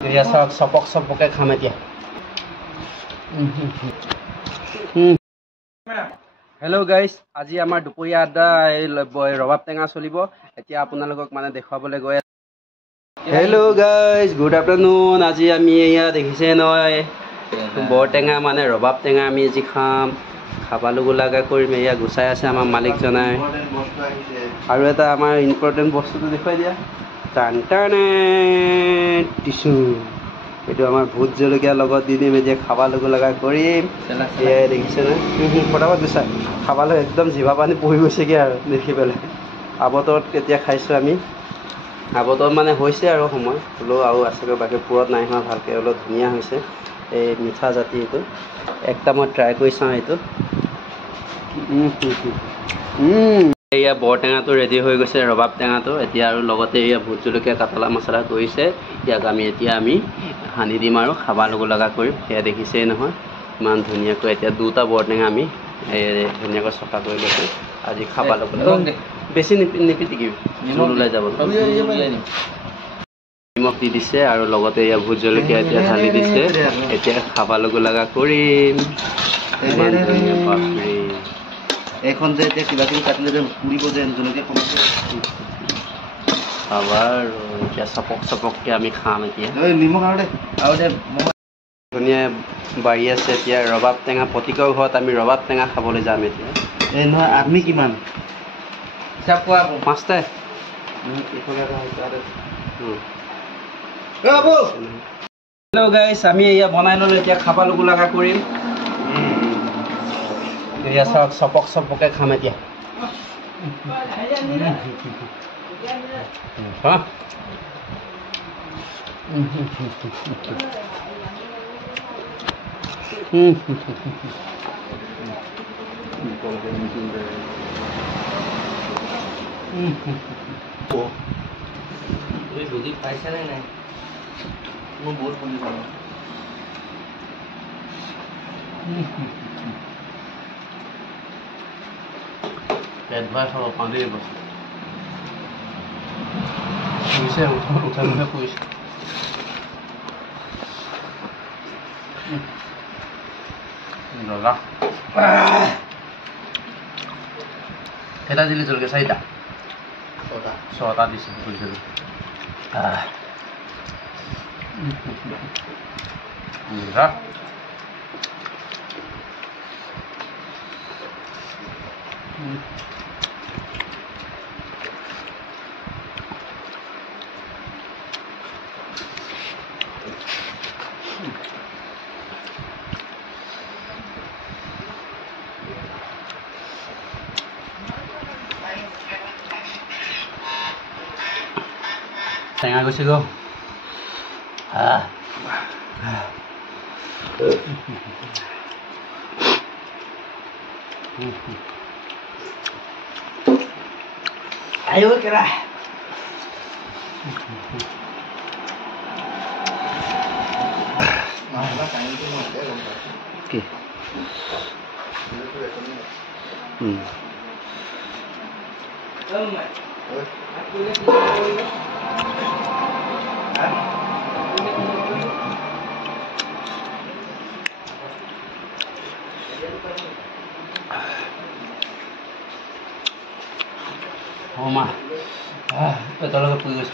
এয়া চাওক চপক চপকে খাম এতিয়া হেল্ল' গাইজ আজি আমাৰ দুপৰীয়া আড্ডা ৰবাব টেঙা চলিব এতিয়া আপোনালোকক মানে দেখুৱাবলৈ গৈ হেল্ল' গাইজ গুড আফটাৰনুন আজি আমি এয়া দেখিছে নহয় বৰটেঙা মানে ৰবাব টেঙা আমি আজি খাম খাবালোগোলাগা কৰিম এয়া গুচাই আছে আমাৰ মালিকজনাই আৰু এটা আমাৰ ইম্পৰ্টেণ্ট বস্তুটো দেখুৱাই দিয়া টান টানে টিচু এইটো আমাৰ ভোট জলকীয়াৰ লগত দি দিম এতিয়া খাবালোগোলাগা কৰিম এয়াই দেখিছে নহয় ফটাফট গুচাই খাবলৈ একদম জিভা পানী পৰি গৈছেগৈ আৰু দেখি পেলাই আৱতৰত কেতিয়া খাইছোঁ আমি আৱতৰত মানে হৈছে আৰু সময় হ'লেও আৰু আছেগৈ বাকী পুৰত নাই হোৱা ভালকৈ অলপ ধুনীয়া হৈছে এই মিঠা জাতি এইটো একটা মই ট্ৰাই কৰি চাওঁ এইটো এয়া বৰটেঙাটো ৰেডি হৈ গৈছে ৰবাব টেঙাটো এতিয়া আৰু লগতে এয়া ভোট জলকীয়া কাটলা মছলা কৰিছে ইয়াক এতিয়া আমি সানি দিম আৰু খাবালোগোলাগা কৰিম সেয়া দেখিছেই নহয় ইমান ধুনীয়াকৈ এতিয়া দুটা বৰটেঙা আমি ধুনীয়াকৈ চফা কৰি লৈছোঁ আজি খাবালোগোলাগা বেছি নিপিটিকিবি জোল ওলাই যাব নিমখ দি দিছে আৰু লগতে এয়া ভোট জলকীয়া এতিয়া ঢালি দিছে এতিয়া খাবালোগোলাগা কৰিম ইমান ধুনীয়া বাপৰে এইখন যে এতিয়া কিবা কিবি কাটিলে যে পুৰিব যে জলকীয়া কমাইছে খাবা আৰু এতিয়া চপক চপককৈ আমি খাম এতিয়া নিমখ আৰু দে ধুনীয়া বাঢ়ি আছে এতিয়া ৰবাব টেঙা প্ৰতিকৰ ঘৰত আমি ৰবাব টেঙা খাবলৈ যাম এতিয়া এই নহয় আদমি কিমান পাঁচটাই হেল্ল' গাইছ আমি এয়া বনাই ল'লোঁ এতিয়া খাবালোগোলাগা কৰিম এয়া চাওক চপক চপকে খাম এতিয়া বুজি পাইছানে নাই মই বহুত বুজি পালোঁ পেট ভৰাই খাব পাওঁ দেই বস্তু শুইছে উঠা মুঠে শুইছে দাদা কেইটা দিলি জলকীয়া চাৰিটা ছটা দিছোঁ বুজিছিলোঁ টেঙা গৈছে গো ayo kira oke Oma, betul lagi putus.